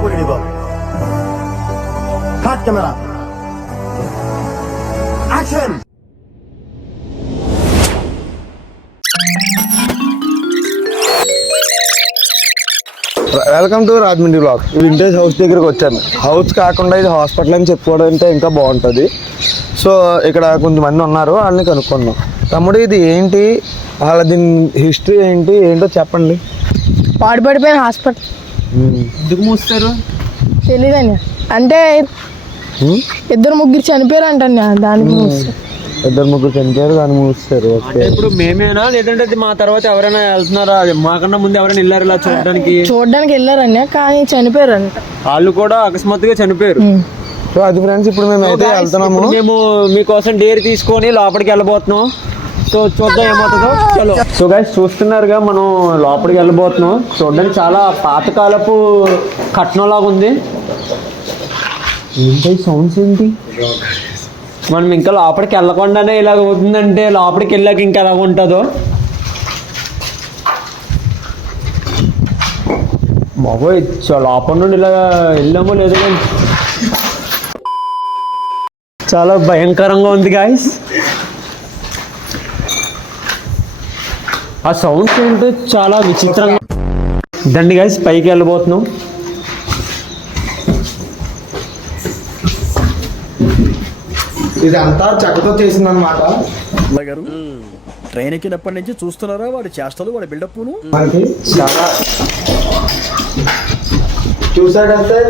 Babu ready Babu. Cut camera action. Welcome to Rajahmundry blog. Vintage house దగ్గరకు వచ్చాను. House కాకుండా ఇది హాస్పిటల్ అని చెప్పుకోవడం అంటే ఇంకా బాగుంటుంది. సో ఇక్కడ కొంతమంది ఉన్నారు, వాళ్ళని కనుక్కున్నాం. తమ్ముడు ఇది ఏంటి, వాళ్ళ దీని హిస్టరీ ఏంటి, ఏంటో చెప్పండి. పాడుపడిపోయిన హాస్పిటల్. ఎందుకు మూస్తారు తెలీదండి, అంటే ఇద్దరు ముగ్గురు చనిపోయారు అంటండి, దానికి మూస్తారు. ఇద్దరు ముగ్గురు చనిపోయారు, దాన్ని మూస్తారు. ఇప్పుడు మేమేనా లేదంటే మా తర్వాత ఎవరైనా వెళ్తున్నారా? మాకన్నా ముందు ఎవరైనా వెళ్ళారు ఇలా చూడడానికి వెళ్ళారండి, కానీ చనిపోయారు అంట. వాళ్ళు కూడా అకస్మాత్తుగా చనిపోయారు. సో అది ఫ్రెండ్స్, ఇప్పుడు మేము అయితే వెళ్తున్నాము. మేము మీకోసం డేర్ తీసుకొని లోపలికి వెళ్ళబోతున్నాం. సో చూద్దాం ఏమవుతుందో. చలో. సో గైస్ చూస్తున్నారుగా, మనం లోపలికి వెళ్ళబోతున్నాం. చూడడానికి చాలా పాతకాలపు కట్నం లాగా ఉంది. ఏంటి సౌండ్స్ ఏంటి? మనం ఇంకా లోపలికి వెళ్ళకుండానే ఇలాగ అవుతుందంటే లోపలికి వెళ్ళాక ఇంకా ఎలాగ ఉంటుందో. బాబోయ్, లోపల నుండి ఇలా వెళ్ళామో లేదో చాలా భయంకరంగా ఉంది గాయస్. ఆ సౌండ్స్ ఏంటో చాలా విచిత్రంగా దండి గాయస్. పైకి వెళ్ళబోతున్నాం. ఇది అంతా చెక్కతో చేసిందనమాట. ట్రైన్ ఎక్కినప్పటి నుంచి చూస్తున్నారా వాడి చేష్టలు, వాడి బిల్డప్ను. మనకి చాలా చూసాడంటే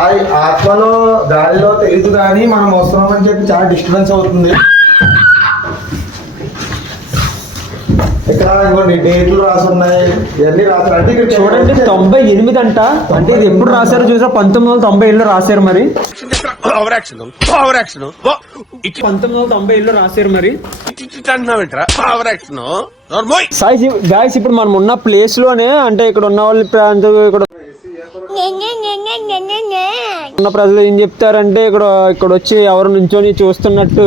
ఆ ఆత్మలో గాలిలో తెలియదు, కానీ మనం వస్తున్నామని చెప్పి చాలా డిస్టర్బెన్స్ అవుతుంది. ఇక్కడ కొన్ని డేట్లు రాసి ఉన్నాయి, ఇవన్నీ రాసారు. అంటే ఇక్కడ చూడండి 98 అంట. అంటే ఇది ఎప్పుడు రాశారో చూసా, 1997లో రాశారు. మరి 1997లో రాశారు. మరి గాయస్ ఇప్పుడు మనం ఉన్న ప్లేస్ లోనే, అంటే ఇక్కడ ఉన్న వాళ్ళు ఇక్కడ ఉన్న ప్రజలు ఏం చెప్తారంటే, ఇక్కడ వచ్చి ఎవరు నుంచొని చూస్తున్నట్టు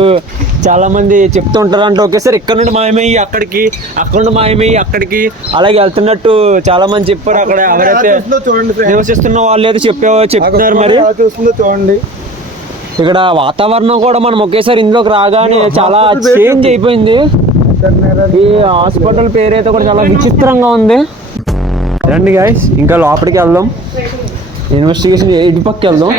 చాలా మంది చెప్తుంటారు. అంటే ఒకేసారి ఇక్కడ నుండి మాయమయ్యి అక్కడికి, అక్కడ నుండి మాయమయ్యి అక్కడికి అలాగే వెళ్తున్నట్టు చాలా మంది చెప్పారు. అక్కడ ఎవరైతే నివసిస్తున్న వాళ్ళు ఏదో చెప్తున్నారు. మరి చూడండి, ఇక్కడ వాతావరణం కూడా మనం ఒకేసారి ఇందులోకి రాగానే చాలా చేంజ్ అయిపోయింది. ఈ హాస్పిటల్ పేరైతే కూడా చాలా విచిత్రంగా ఉంది. రండి గాయస్, ఇంకా లోపలికి వెళ్దాం. ఇన్వెస్టిగేషన్ ఇటు పక్క వెళ్దాం.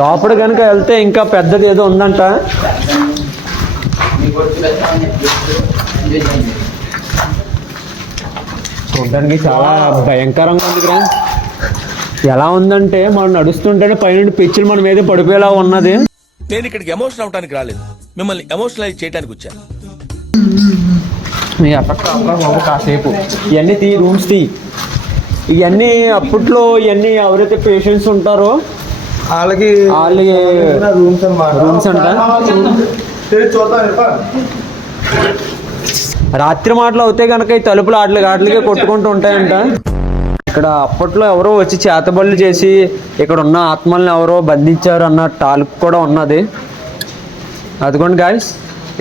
లోపల కనుక వెళ్తే ఇంకా పెద్దది ఏదో ఉందంట. చూడడానికి చాలా భయంకరంగా ఉంది కదా. ఎలా ఉందంటే మనం నడుస్తుంటేనే పైన పిచ్చులు మన మీద పడిపోయేలా ఉన్నది. నేను ఇక్కడికి ఎమోషన్ అవడానికి రాలేదు, మిమ్మల్ని ఎమోషనలైజ్ చేయడానికి వచ్చాను. కాసేపు ఇవన్నీ రూమ్స్ ఇవన్నీ అప్పట్లో ఇవన్నీ ఎవరైతే పేషెంట్స్ ఉంటారో వాళ్ళకి రూమ్స్ అంట. రాత్రి మాటలు అవుతే కనుక ఈ తలుపులు ఆటలకే కొట్టుకుంటూ ఉంటాయంట. ఇక్కడ అప్పట్లో ఎవరో వచ్చి చేతబడులు చేసి ఇక్కడ ఉన్న ఆత్మల్ని ఎవరో బంధించారు అన్న టాక్ కూడా ఉన్నది. అదిగోండి గాయస్,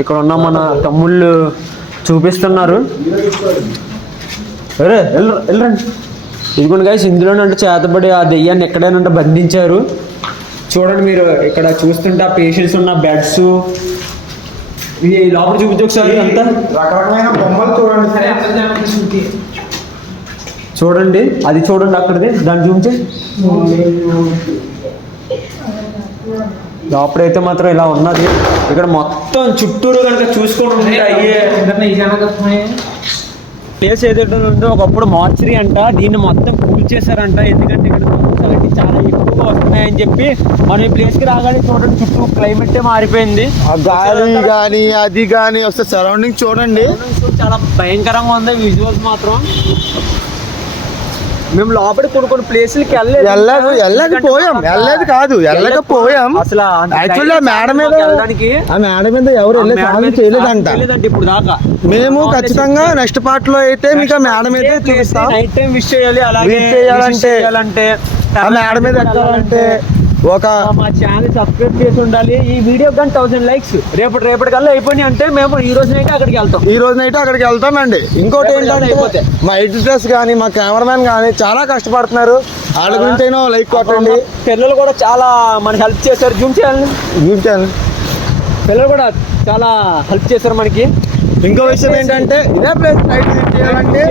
ఇక్కడ ఉన్న మన తమ్ముళ్ళు చూపిస్తున్నారు. వెళ్ళరండి. ఇదిగోండి గాయస్, ఇందులోనే అంటే చేతబడి ఆ దెయ్యాన్ని ఎక్కడైనా బంధించారు. చూడండి మీరు ఇక్కడ చూస్తుంటే ఆ పేషెంట్స్ ఉన్న బెడ్స్ ఇది లోపల చూపించి ఒకసారి. అంతా రకరకమైన బొమ్మలు చూడండి. చూడండి, అది చూడండి అక్కడిది, దాన్ని చూపించి. లోపలైతే మాత్రం ఇలా ఉన్నది. ఇక్కడ మొత్తం చుట్టూరు కనుక చూసుకుంటుంటే అయ్యే ప్లేస్ ఏదైతే ఉందో ఒకప్పుడు మార్చరీ అంట. దీన్ని మొత్తం పూల్ చేశారంట. ఎందుకంటే ఇక్కడ దోమలు చాలా ఎక్కువగా వస్తున్నాయని చెప్పి మనం ఈ ప్లేస్ కి రాగానే చూడండి చుట్టూ క్లైమేట్ మారిపోయింది. గాలి కానీ అది కానీ వస్తే సరౌండింగ్ చూడండి, చాలా భయంకరంగా ఉంది. విజువల్స్ మాత్రం మేము లోపలి కొన్ని ప్లేసులకి వెళ్ళకపోయాం. అసలు యాక్చువల్లీ మేడం మీద ఎవరు చేయలేదంట ఇప్పుడు దాకా. మేము ఖచ్చితంగా నెక్స్ట్ పార్ట్ లో అయితే మీకు మేడం మీద చూపిస్తాం. నైట్ టైం విష్ చేయాలి, అలాగే చేయాలంటే ఆ మేడం మీద ఎక్కాలంటే ఒక మా ఛానల్ సబ్స్క్రైబ్ చేసి ఉండాలి. ఈ వీడియో కానీ 1000 లైక్స్ రేపటికల్లా అయిపోయినాయి అంటే మేము ఈ రోజు నైట్ అక్కడికి వెళ్తాం. ఈ రోజు నైట్ అక్కడికి వెళ్తామండి. ఇంకోటి ఏంటంటే అయిపోతే. మా ఎడిటర్స్ కానీ మా కెమెరామెన్ కానీ చాలా కష్టపడుతున్నారు. వాళ్ళ గురించి అయినా లైక్ కొట్టండి. పిల్లలు కూడా చాలా మనకి హెల్ప్ చేశారు. జూమ్ చేయాలి. చూపించాను. పిల్లలు కూడా చాలా హెల్ప్ చేశారు మనకి. ఇంకో విషయం ఏంటంటే ఇదే ప్లేస్ నైట్ చేయాలంటే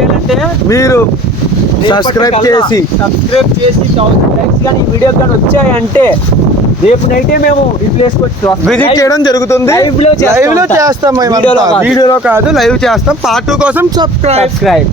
మీరు సబ్స్క్రైబ్ చేసి 1000 లైక్స్ కానీ ఈ వీడియో కానీ వచ్చాయంటే రేపు నైటే మేము ఈ ప్లేస్ విజిట్ చేయడం జరుగుతుంది. లైవ్ లో చేస్తాం. వీడియోలో కాదు. వీడియోలో కాదు, లైవ్ చేస్తాం. పార్ట్ 2 కోసం సబ్స్క్రైబ్.